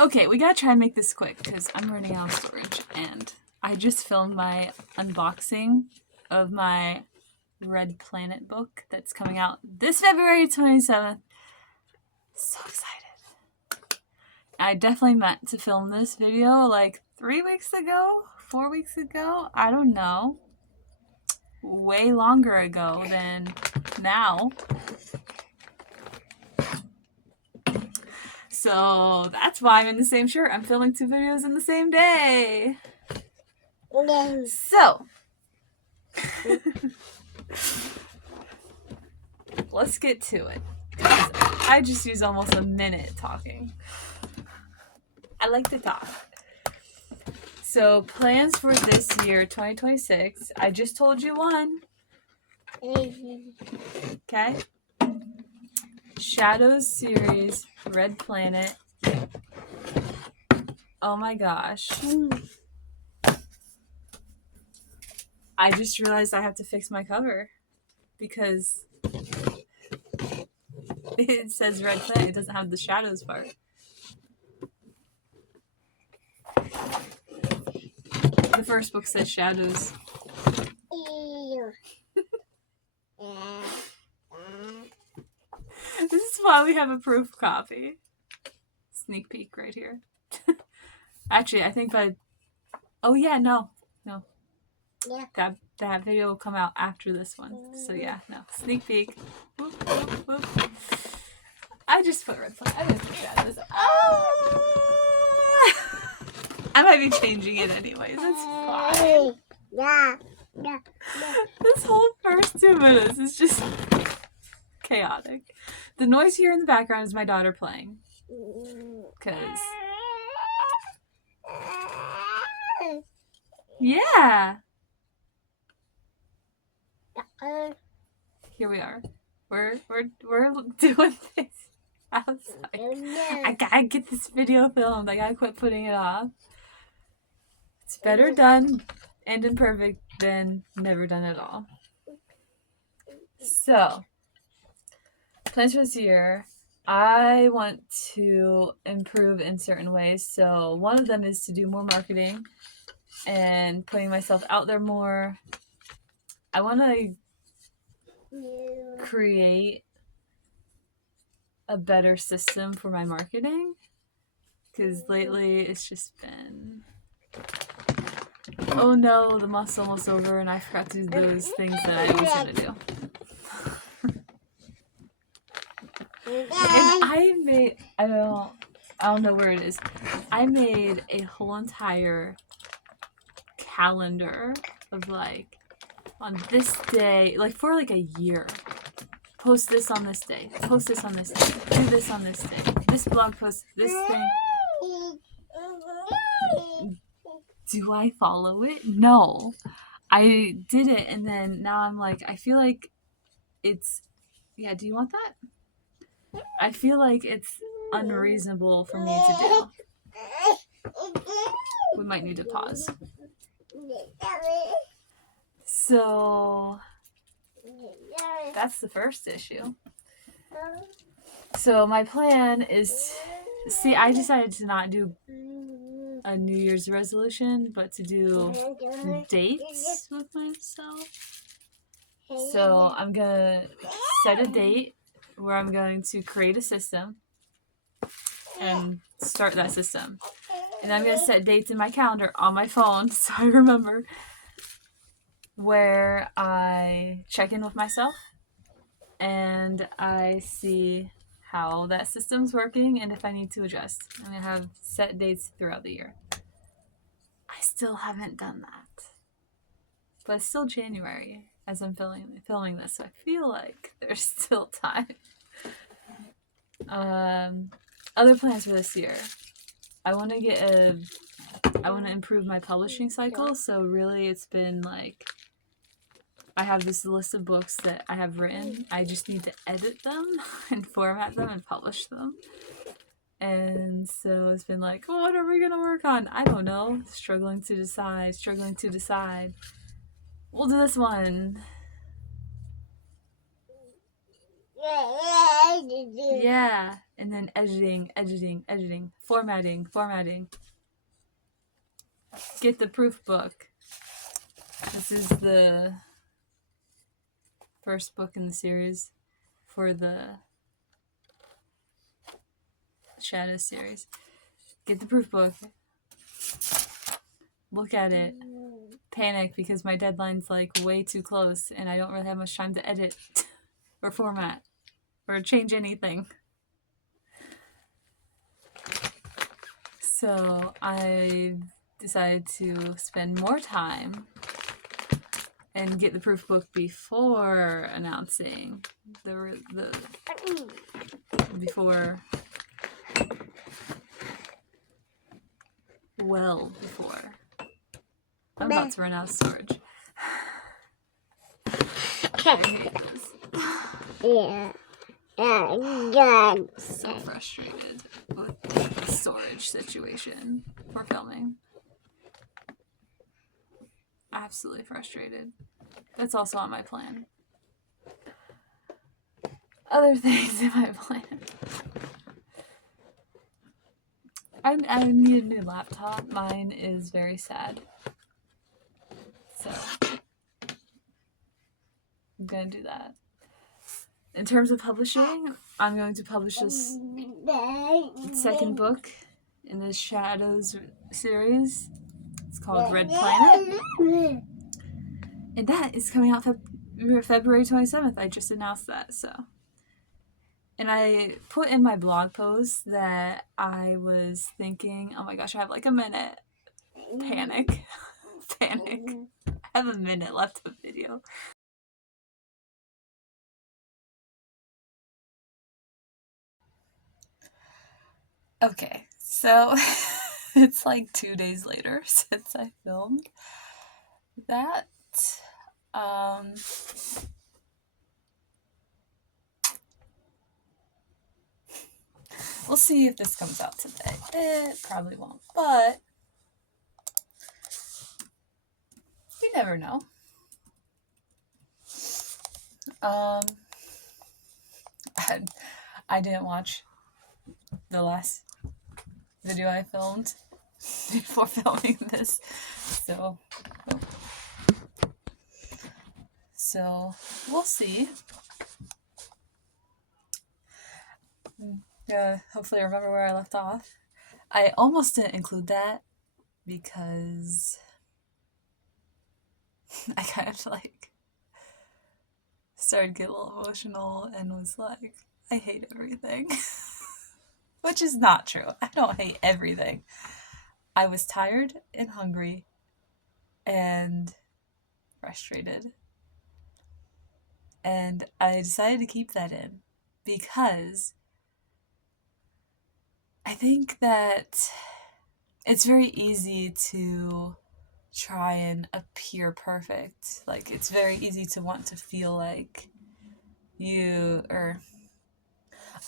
Okay, we gotta try and make this quick because I'm running out of storage, and I just filmed my unboxing of my Red Planet book that's coming out this February 27th. So excited. I definitely meant to film this video like 3 weeks ago, 4 weeks ago, I don't know. Way longer ago than now. So that's why I'm in the same shirt. I'm filming 2 videos in the same day. So, let's get to it. I just use almost a minute talking. I like to talk. So, plans for this year, 2026. I just told you one. Okay? Shadows series, Red Planet. Oh my gosh. I just realized I have to fix my cover because it says Red Planet. It doesn't have the shadows part. The first book says shadows. This is why we have a proof copy. Sneak peek right here. Actually, I think oh yeah, no. Yeah. That video will come out after this one. So yeah, no. Sneak peek. Whoop, whoop, whoop. I just put Red Planet. I'm gonna take shadows. I might be changing it anyways. It's fine. This whole first 2 minutes is just chaotic. The noise here in the background is my daughter playing. Because... Yeah! Here we are. We're doing this outside. I gotta get this video filmed. I gotta quit putting it off. It's better done and imperfect than never done at all. So, plans for this year. I want to improve in certain ways. So, one of them is to do more marketing and putting myself out there more. I want to create a better system for my marketing because lately it's just been, oh no, the month's almost over and I forgot to do those things that I always had to do. And I don't know where it is. I made a whole entire calendar of like, on this day, like for like a year. Post this on this day. Post this on this day. Do this on this day. This blog post, this thing. Do I follow it? No. I did it and then now I'm like, I feel like it's, yeah, do you want that? I feel like it's unreasonable for me to do. We might need to pause. So, that's the first issue. So my plan is, see, I decided to not do a New Year's resolution, but to do dates with myself. So I'm gonna set a date where I'm going to create a system and start that system. And I'm gonna set dates in my calendar on my phone so I remember, where I check in with myself and I see how that system's working and if I need to adjust. I'm gonna have set dates throughout the year. I still haven't done that, but it's still January as I'm filming this, so I feel like there's still time. Other plans for this year. I want to improve my publishing cycle. So really, it's been like, I have this list of books that I have written. I just need to edit them and format them and publish them. And so it's been like, what are we going to work on? I don't know. Struggling to decide. We'll do this one. Yeah. and then editing, formatting. Get the proof book. This is the first book in the series for the Shadow series. Get the proof book. Look at it. Panic because my deadline's like way too close and I don't really have much time to edit or format or change anything. So I decided to spend more time and get the proof book before announcing before I'm about to run out of storage. I hate this. So frustrated with the storage situation for filming. Absolutely frustrated. That's also on my plan. Other things in my plan. I need a new laptop. Mine is very sad. So I'm gonna do that. In terms of publishing, I'm going to publish this second book in the Shadows series. It's called Red Planet. And that is coming out February 27th. I just announced that, so. And I put in my blog post that I was thinking, oh my gosh, I have like a minute. Panic. I have a minute left of video. Okay, so it's like 2 days later since I filmed that. We'll see if this comes out today. It probably won't, but you never know. I didn't watch the last video I filmed before filming this, so we'll see. Hopefully I remember where I left off. I almost didn't include that because I kind of like started to get a little emotional and was like, I hate everything. Which is not true. I don't hate everything. I was tired and hungry and frustrated. And I decided to keep that in because I think that it's very easy to try and appear perfect. Like, it's very easy to want to feel like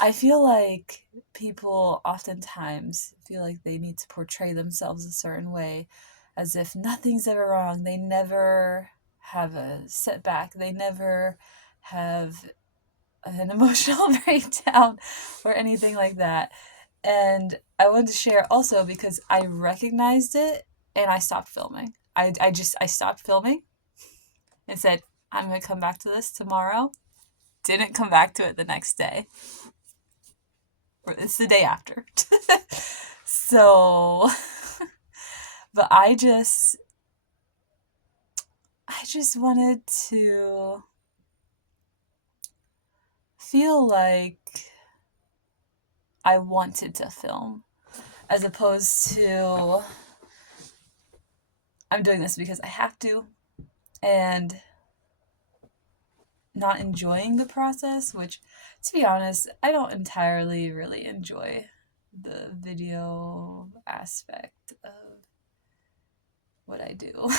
I feel like people oftentimes feel like they need to portray themselves a certain way, as if nothing's ever wrong. They never have a setback. They never have an emotional breakdown or anything like that. And I wanted to share also because I recognized it and I stopped filming. I stopped filming and said, I'm going to come back to this tomorrow. Didn't come back to it the next day. Or it's the day after. So, but I just wanted to feel like I wanted to film, as opposed to I'm doing this because I have to, and not enjoying the process, which, to be honest, I don't entirely really enjoy the video aspect of what I do.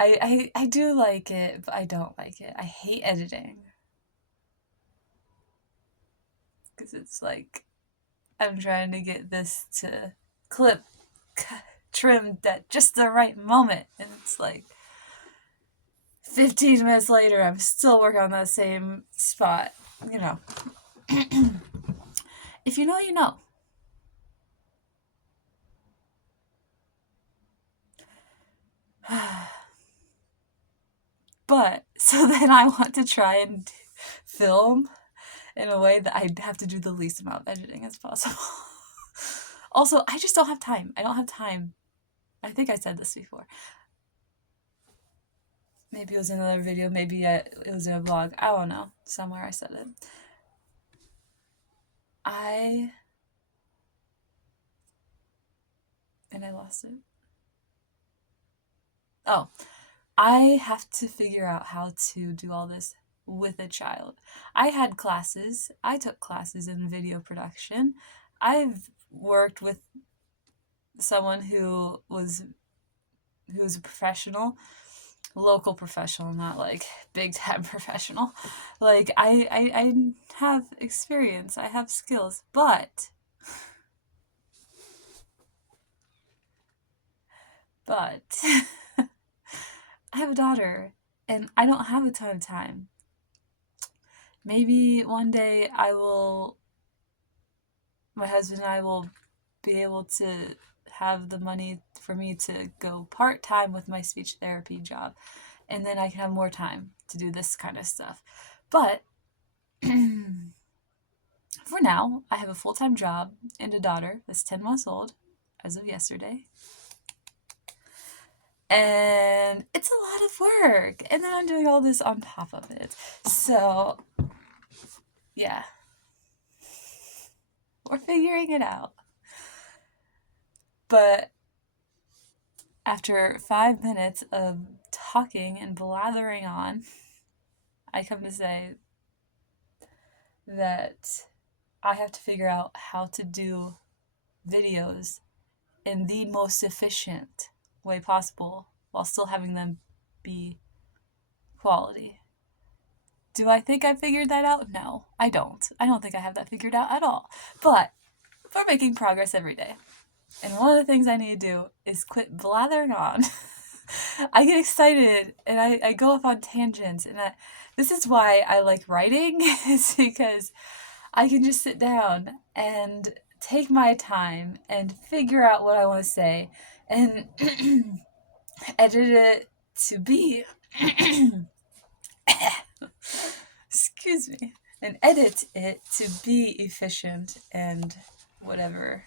I do like it, but I don't like it. I hate editing. Because it's like, I'm trying to get this to clip trimmed at just the right moment. And it's like, 15 minutes later, I'm still working on that same spot, you know. If you know, you know. But, so then I want to try and film in a way that I have to do the least amount of editing as possible. Also, I just don't have time. I don't have time. I think I said this before. Maybe it was in another video, maybe it was in a vlog. I don't know. Somewhere I said it. And I lost it. Oh, I have to figure out how to do all this with a child. I took classes in video production. I've worked with someone who was a professional, local professional, not like big time professional. Like I have experience, I have skills, but I have a daughter and I don't have a ton of time. Maybe one day my husband and I will be able to have the money for me to go part-time with my speech therapy job, and then I can have more time to do this kind of stuff. But for now, I have a full-time job and a daughter that's 10 months old as of yesterday. And it's a lot of work. And then I'm doing all this on top of it. So, yeah. We're figuring it out. But after 5 minutes of talking and blathering on, I come to say that I have to figure out how to do videos in the most efficient way possible while still having them be quality. Do I think I figured that out? No, I don't. I don't think I have that figured out at all. But we're making progress every day. And one of the things I need to do is quit blathering on. I get excited and I go off on tangents. And this is why I like writing, is because I can just sit down and take my time and figure out what I want to say and edit it to be excuse me, and edit it to be efficient and whatever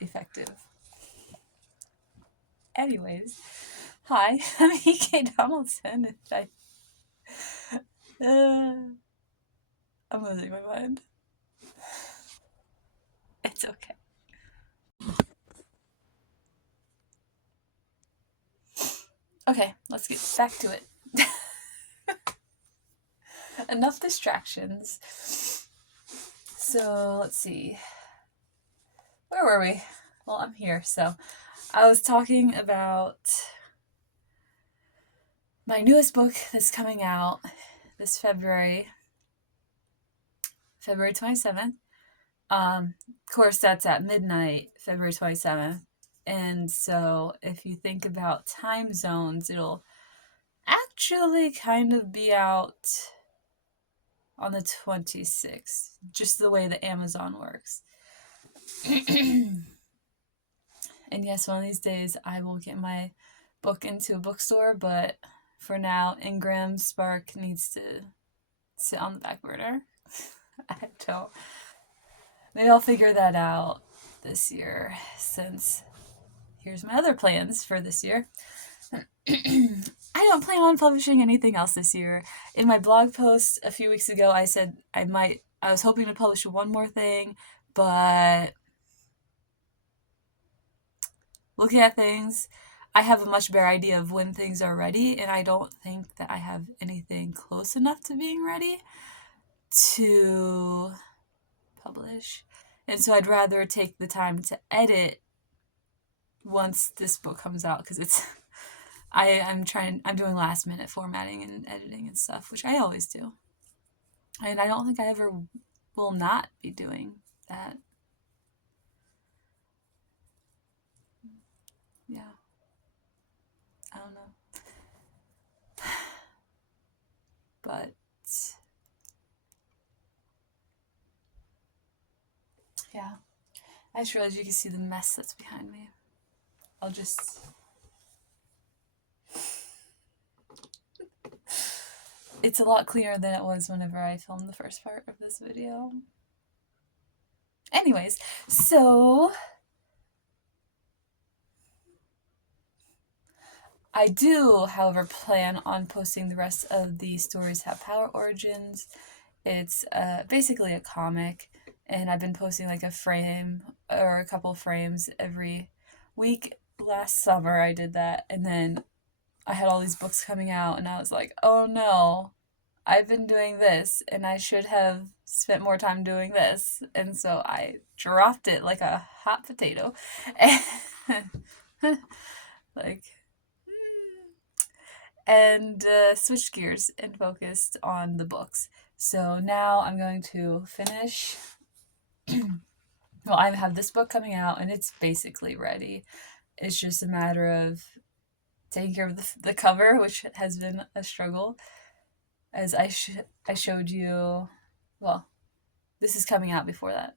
effective. Anyways, hi, I'm E.K. Donaldson. I'm losing my mind. It's okay. Okay, let's get back to it. Enough distractions. So, let's see. Where were we? Well, I'm here. So, I was talking about my newest book that's coming out this February 27th. Of course, that's at midnight, February 27th. And so if you think about time zones, it'll actually kind of be out on the 26th, just the way that Amazon works. And yes, one of these days I will get my book into a bookstore, but for now, Ingram Spark needs to sit on the back burner. I don't. Maybe I'll figure that out this year, since here's my other plans for this year. I don't plan on publishing anything else this year. In my blog post a few weeks ago, I said I was hoping to publish one more thing, but looking at things, I have a much better idea of when things are ready, and I don't think that I have anything close enough to being ready to publish. And so I'd rather take the time to edit once this book comes out, because I'm doing last minute formatting and editing and stuff, which I always do. And I don't think I ever will not be doing that. Yeah. I don't know. But Yeah. I just realized you can see the mess that's behind me. I'll just... It's a lot clearer than it was whenever I filmed the first part of this video. Anyways, so... I do, however, plan on posting the rest of the Stories Have Power Origins. It's basically a comic, and I've been posting like a frame or a couple frames every week. Last summer I did that, and then I had all these books coming out, and I was like, oh no, I've been doing this, and I should have spent more time doing this. And so I dropped it like a hot potato. Like... and switched gears and focused on the books. So now I'm going to finish. Well, I have this book coming out and it's basically ready. It's just a matter of taking care of the cover, which has been a struggle. As I showed you, well, this is coming out before that.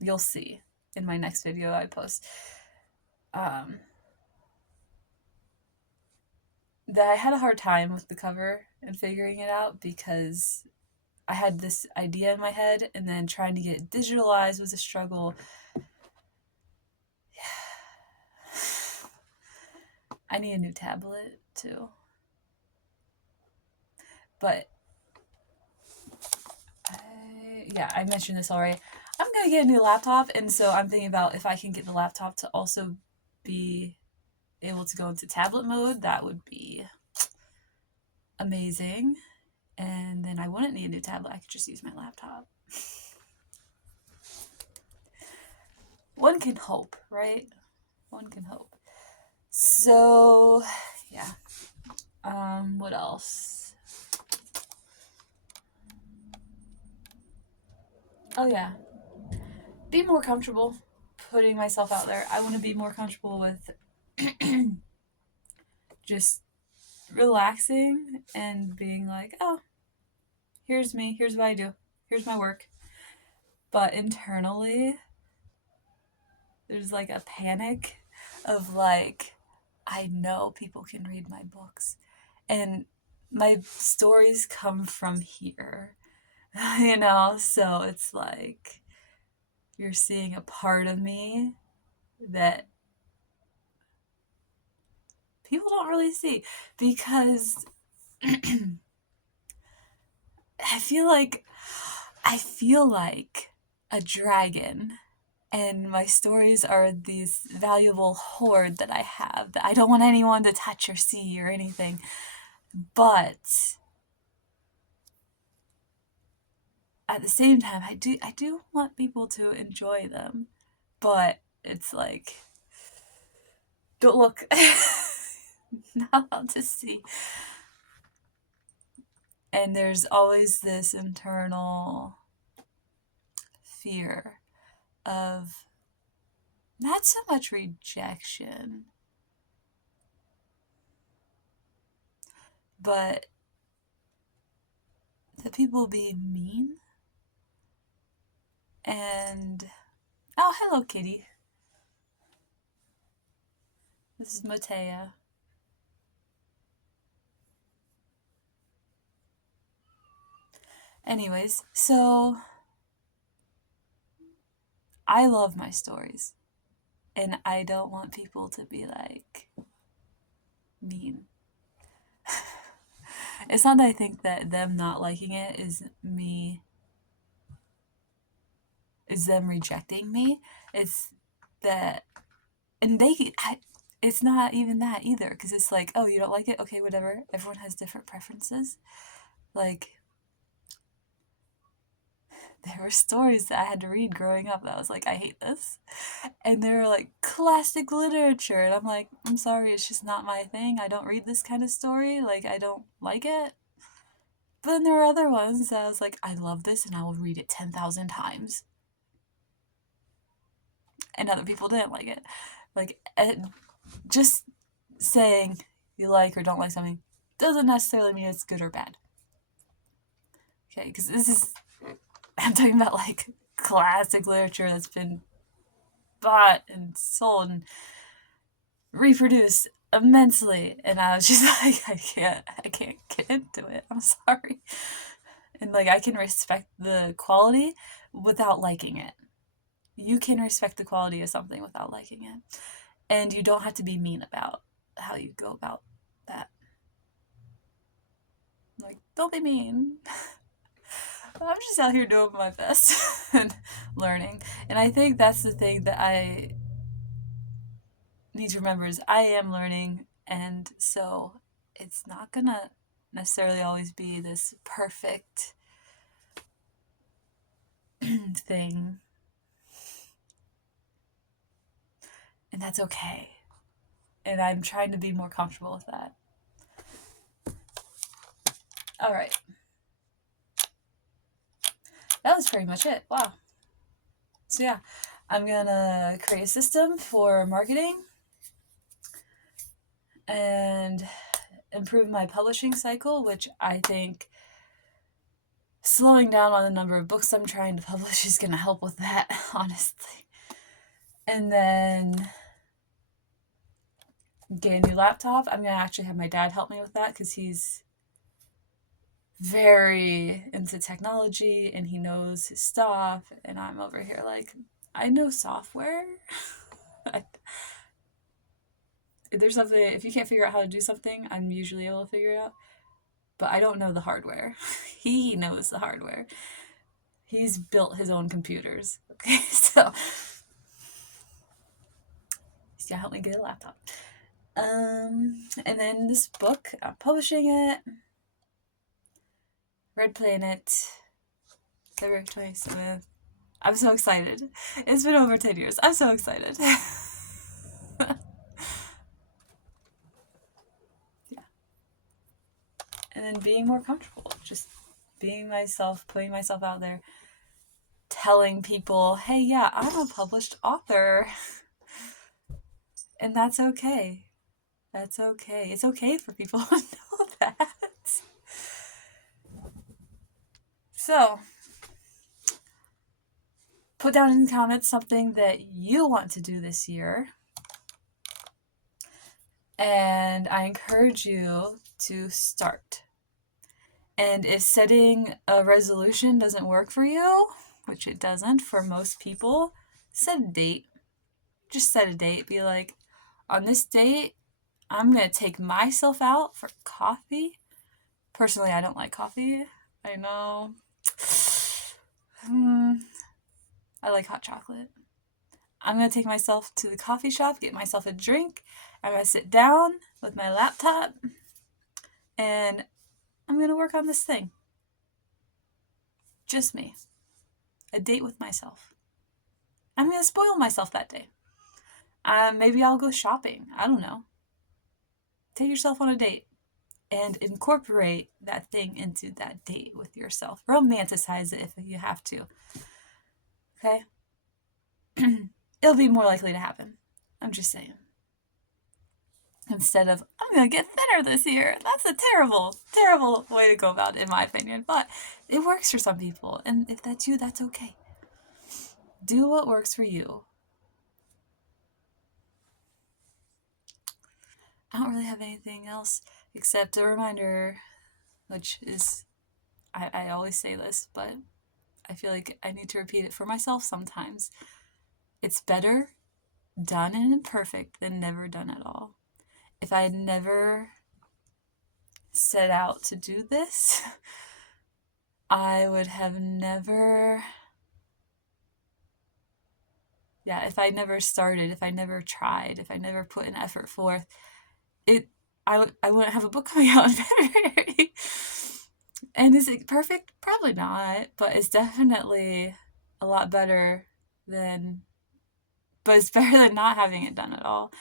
You'll see in my next video I post. That I had a hard time with the cover and figuring it out because I had this idea in my head and then trying to get it digitalized was a struggle. I need a new tablet too. But I mentioned this already. I'm gonna get a new laptop, and so I'm thinking about if I can get the laptop to also be able to go into tablet mode, that would be amazing. And then I wouldn't need a new tablet, I could just use my laptop. One can hope, right? One can hope. So, yeah. What else? Oh yeah. Be more comfortable putting myself out there. I want to be more comfortable with just relaxing and being like, oh, here's me, here's what I do, here's my work. But internally, there's like a panic of like, I know people can read my books. And my stories come from here, you know? So it's like, you're seeing a part of me that people don't really see because I feel like a dragon, and my stories are these valuable hoard that I have that I don't want anyone to touch or see or anything. But at the same time, I do want people to enjoy them. But it's like, don't look. Not allowed to see. And there's always this internal fear of not so much rejection, but that people be mean. And oh, hello, kitty. This is Matea. Anyways, so I love my stories, and I don't want people to be like mean. It's not that I think that them not liking it is them rejecting me. It's that, and it's not even that either, because it's like, oh, you don't like it? Okay, whatever. Everyone has different preferences. Like, there were stories that I had to read growing up that I was like, I hate this. And they were like classic literature. And I'm like, I'm sorry, it's just not my thing. I don't read this kind of story. Like, I don't like it. But then there were other ones that I was like, I love this and I will read it 10,000 times. And other people didn't like it. Like, just saying you like or don't like something doesn't necessarily mean it's good or bad. Okay, because I'm talking about like classic literature that's been bought and sold and reproduced immensely, and I was just like, I can't get into it. I'm sorry. And like, I can respect the quality without liking it. You can respect the quality of something without liking it, and you don't have to be mean about how you go about that. Like, don't be mean. I'm just out here doing my best and learning. And I think that's the thing that I need to remember is I am learning, and so it's not gonna necessarily always be this perfect thing. And that's okay. And I'm trying to be more comfortable with that. All right. That was pretty much it. Wow. So yeah, I'm gonna create a system for marketing and improve my publishing cycle, which I think slowing down on the number of books I'm trying to publish is gonna help with that, honestly. And then get a new laptop. I'm gonna actually have my dad help me with that because he's very into technology and he knows his stuff, and I'm over here like, I know software. If there's something, if you can't figure out how to do something, I'm usually able to figure it out, but I don't know the hardware. He knows the hardware. He's built his own computers. Okay, so he's gonna help me get a laptop. And then this book, I'm publishing it. Red Planet, February 27th. I'm so excited. It's been over 10 years. I'm so excited. Yeah. And then being more comfortable. Just being myself, putting myself out there, telling people, hey, yeah, I'm a published author. And that's okay. That's okay. It's okay for people to know that. So, put down in the comments something that you want to do this year. And I encourage you to start. And if setting a resolution doesn't work for you, which it doesn't for most people, set a date. Just set a date. Be like, on this date, I'm going to take myself out for coffee. Personally, I don't like coffee. I know. I like hot chocolate. I'm going to take myself to the coffee shop, get myself a drink. I'm going to sit down with my laptop, and I'm going to work on this thing. Just me. A date with myself. I'm going to spoil myself that day. Maybe I'll go shopping. I don't know. Take yourself on a date and incorporate that thing into that date with yourself. Romanticize it if you have to. Okay? It'll be more likely to happen. I'm just saying. Instead of, I'm going to get thinner this year. That's a terrible, terrible way to go about it, in my opinion. But it works for some people. And if that's you, that's okay. Do what works for you. I don't really have anything else except a reminder, which is, I always say this, but I feel like I need to repeat it for myself sometimes. It's better done and imperfect than never done at all. If I had never set out to do this, I would have never, if I never started, if I never tried, if I never put an effort forth, I wouldn't have a book coming out in February. And is it perfect? Probably not, but it's definitely a lot better than, but it's better than not having it done at all.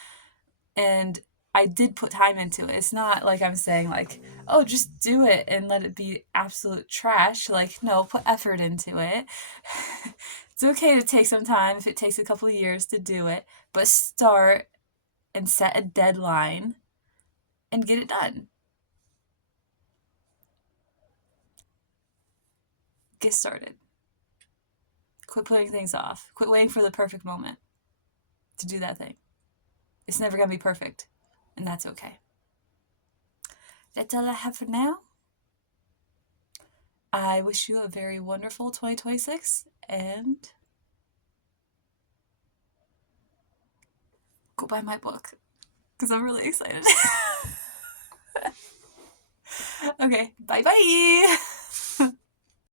And I did put time into it. It's not like I'm saying like, oh, just do it and let it be absolute trash. Like, no, put effort into it. It's okay to take some time if it takes a couple of years to do it, but start and set a deadline and get it done. Get started. Quit putting things off. Quit waiting for the perfect moment to do that thing. It's never going to be perfect, and that's okay. That's all I have for now. I wish you a very wonderful 2026, and go buy my book, because I'm really excited. Okay, bye-bye!